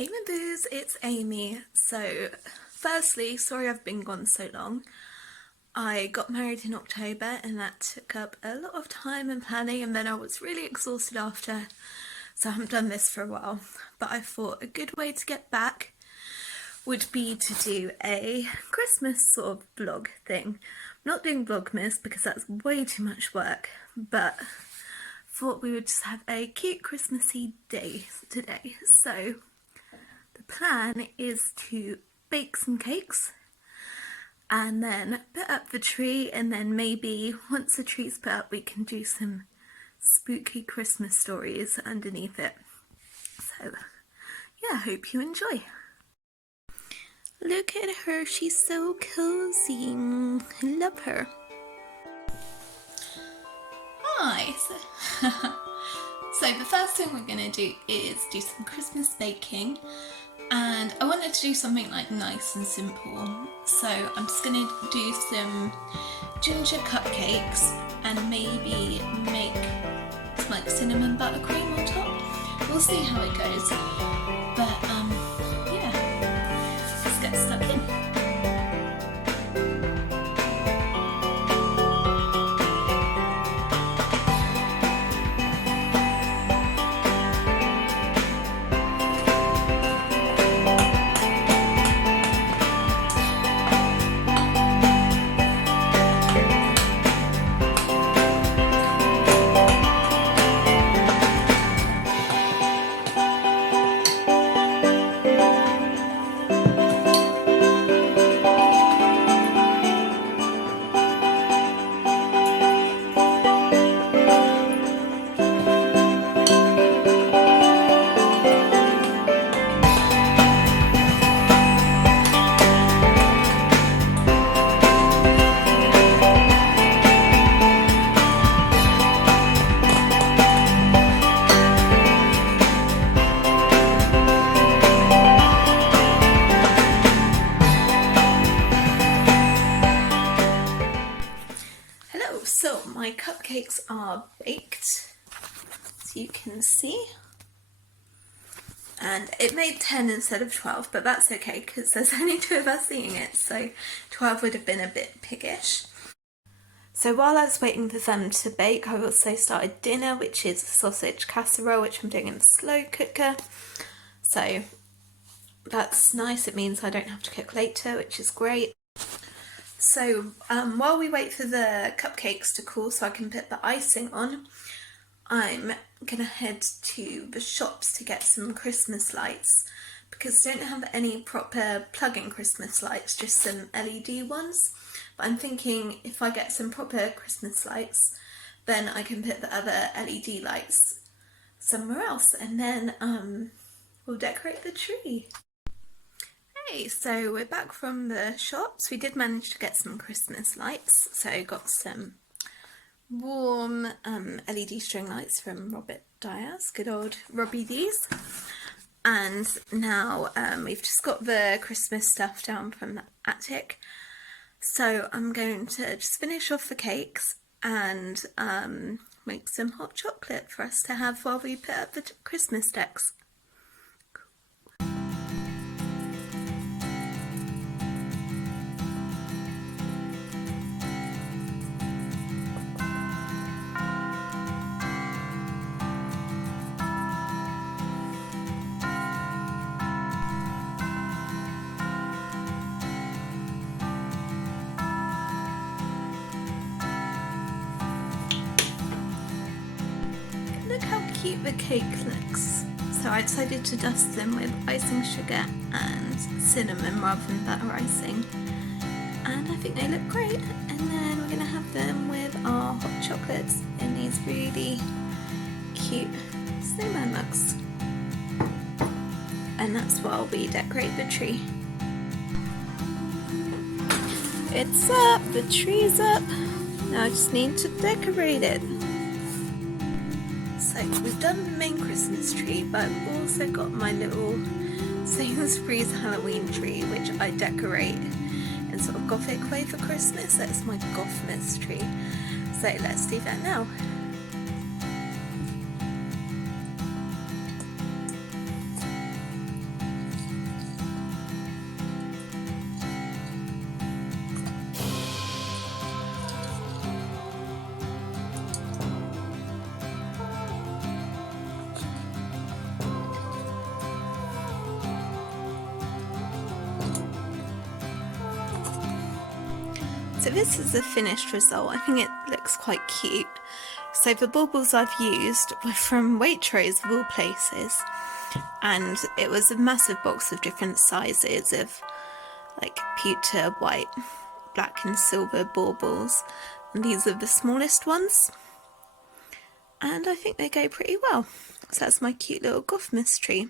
Hey my boos, it's Amy. So firstly, sorry I've been gone so long. I got married in October and that took up a lot of time and planning, and then I was really exhausted after, so I haven't done this for a while. But I thought a good way to get back would be to do a Christmas sort of vlog thing. I'm not doing Vlogmas because that's way too much work, but thought we would just have a cute Christmassy day today. So the plan is to bake some cakes and then put up the tree, and then maybe once the tree's put up we can do some spooky Christmas stories underneath it. So yeah, hope you enjoy. Look at her, she's so cozy. I love her. Hi. So the first thing we're going to do is do some Christmas baking, and I wanted to do something like nice and simple, so I'm just going to do some ginger cupcakes and maybe make some like cinnamon buttercream on top. We'll see how it goes, but yeah, let's get stuck in. So my cupcakes are baked, as you can see, and it made 10 instead of 12, but that's okay because there's only 2 of us eating it, so 12 would have been a bit piggish. So while I was waiting for them to bake, I also started dinner, which is a sausage casserole, which I'm doing in the slow cooker. So that's nice, it means I don't have to cook later, which is great. So while we wait for the cupcakes to cool so I can put the icing on, I'm gonna head to the shops to get some Christmas lights, because I don't have any proper plug-in Christmas lights, just some LED ones. But I'm thinking if I get some proper Christmas lights, then I can put the other LED lights somewhere else, and then we'll decorate the tree. Hey, so we're back from the shops. We did manage to get some Christmas lights, so got some warm LED string lights from Robert Dyer's, good old Robbie D's. And now we've just got the Christmas stuff down from the attic, so I'm going to just finish off the cakes and make some hot chocolate for us to have while we put up the Christmas decks. Look how cute the cake looks. So I decided to dust them with icing sugar and cinnamon rather than butter icing. And I think they look great. And then we're going to have them with our hot chocolates in these really cute snowman mugs. And that's while we decorate the tree. It's up, the tree's up. Now I just need to decorate it. So we've done the main Christmas tree, but I've also got my little Sainsbury's Halloween tree, which I decorate in sort of gothic way for Christmas. That's my Gothmas tree. So let's do that now. So this is the finished result. I think it looks quite cute. So the baubles I've used were from Waitrose of all places, and it was a massive box of different sizes of like pewter, white, black and silver baubles, and these are the smallest ones, and I think they go pretty well. So that's my cute little goth mystery,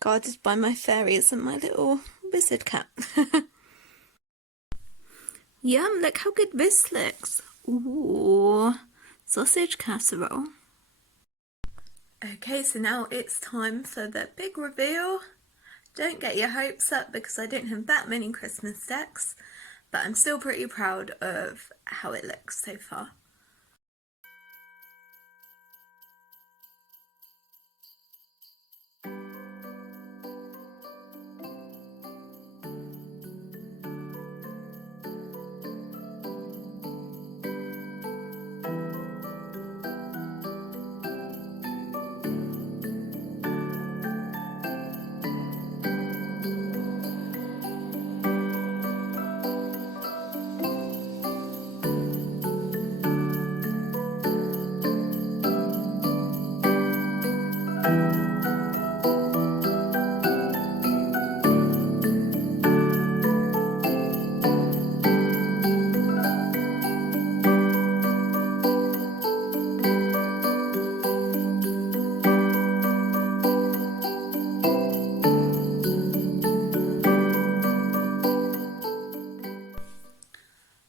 guarded by my fairies and my little wizard cat. Yum, look how good this looks. Ooh, sausage casserole. Okay, so now it's time for the big reveal. Don't get your hopes up because I don't have that many Christmas decks, but I'm still pretty proud of how it looks so far.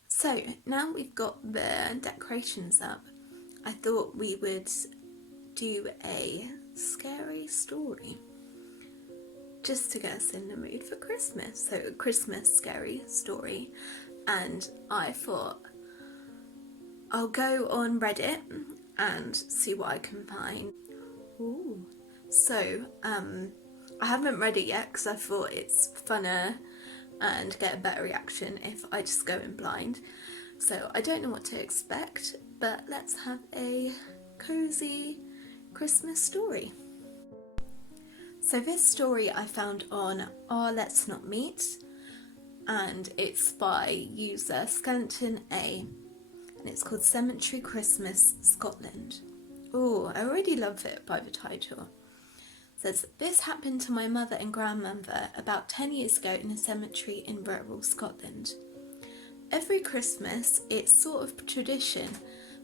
So now we've got the decorations up, I thought we would do a scary story just to get us in the mood for Christmas. So a Christmas scary story, and I thought I'll go on Reddit and see what I can find. Ooh. So I haven't read it yet because I thought it's funner and get a better reaction if I just go in blind. So I don't know what to expect, but let's have a cozy Christmas story. So this story I found on Let's Not Meet, and it's by user Skeleton A, and it's called Cemetery Christmas Scotland. Oh, I already love it by the title. Says, this happened to my mother and grandmother about 10 years ago in a cemetery in rural Scotland. Every Christmas, it's sort of tradition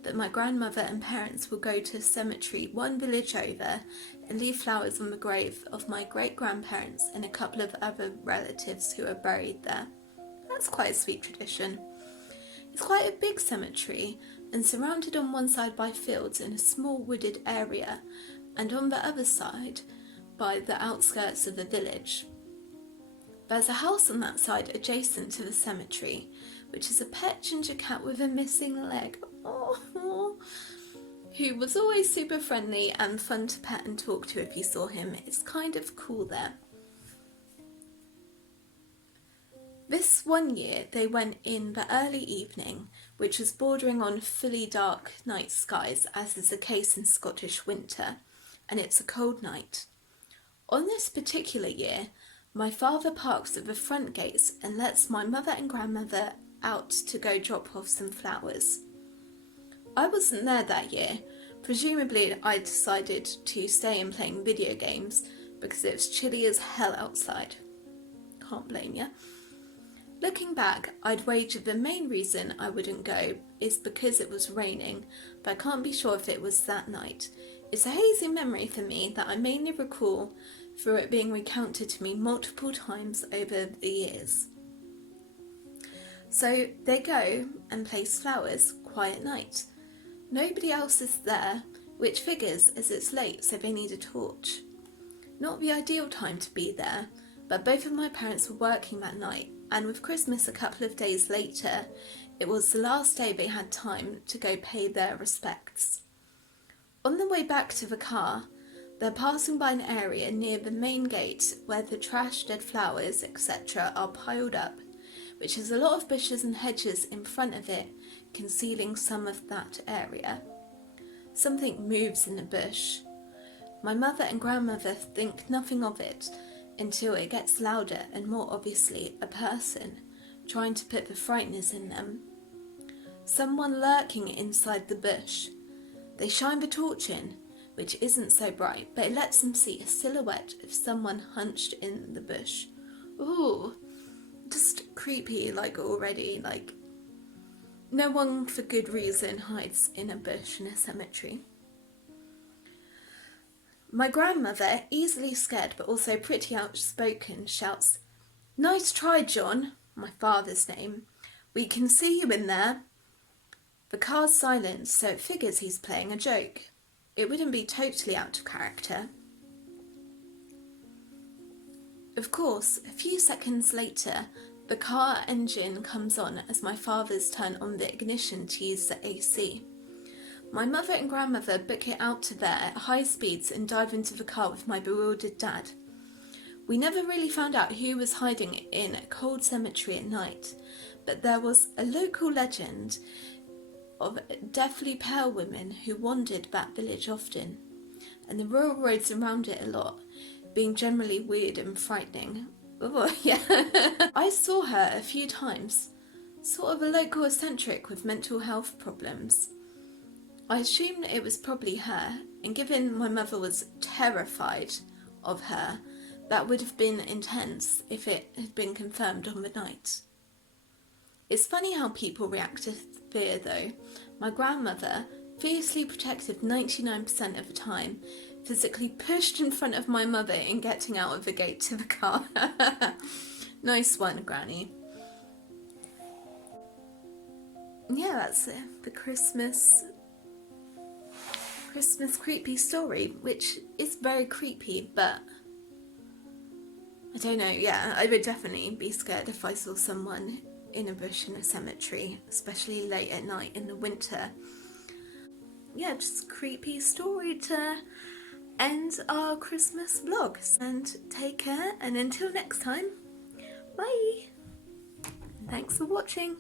that my grandmother and parents will go to a cemetery one village over and leave flowers on the grave of my great-grandparents and a couple of other relatives who are buried there. That's quite a sweet tradition. It's quite a big cemetery and surrounded on one side by fields in a small wooded area, and on the other side by the outskirts of the village. There's a house on that side adjacent to the cemetery, which is a pet ginger cat with a missing leg, who was always super friendly and fun to pet and talk to if you saw him. It's kind of cool there. This one year they went in the early evening, which was bordering on fully dark night skies, as is the case in Scottish winter, and it's a cold night. On this particular year, my father parks at the front gates and lets my mother and grandmother out to go drop off some flowers. I wasn't there that year. Presumably I decided to stay and playing video games because it was chilly as hell outside. Can't blame ya. Looking back, I'd wager the main reason I wouldn't go is because it was raining, but I can't be sure if it was that night. It's a hazy memory for me that I mainly recall through it being recounted to me multiple times over the years. So they go and place flowers, quiet night. Nobody else is there, which figures as it's late, so they need a torch. Not the ideal time to be there, but both of my parents were working that night, and with Christmas a couple of days later, it was the last day they had time to go pay their respects. On the way back to the car, they're passing by an area near the main gate where the trash, dead flowers, etc. are piled up, which has a lot of bushes and hedges in front of it, concealing some of that area. Something moves in the bush. My mother and grandmother think nothing of it until it gets louder and more obviously a person, trying to put the frighteners in them. someone lurking inside the bush. They shine the torch in, which isn't so bright, but it lets them see a silhouette of someone hunched in the bush. Ooh, just creepy, like, already, like, no one for good reason hides in a bush in a cemetery. My grandmother, easily scared but also pretty outspoken, shouts, "Nice try, John," my father's name. "We can see you in there." The car's silent, so it figures he's playing a joke. It wouldn't be totally out of character. Of course, a few seconds later, the car engine comes on as my father's turn on the ignition to use the AC. My mother and grandmother book it out to there at high speeds and dive into the car with my bewildered dad. We never really found out who was hiding in a cold cemetery at night, but there was a local legend of deathly pale women who wandered that village often, and the rural roads around it a lot, being generally weird and frightening. Oh, yeah. I saw her a few times, sort of a local eccentric with mental health problems. I assumed it was probably her, and given my mother was terrified of her, that would have been intense if it had been confirmed on the night. It's funny how people react to fear though. My grandmother, fiercely protective 99% of the time, physically pushed in front of my mother in getting out of the gate to the car. Nice one, Granny. Yeah, that's it. The Christmas creepy story, which is very creepy, but I don't know, yeah, I would definitely be scared if I saw someone in a bush in a cemetery, especially late at night in the winter. Yeah, just creepy story to end our Christmas vlogs. And take care, and until next time, bye! Thanks for watching.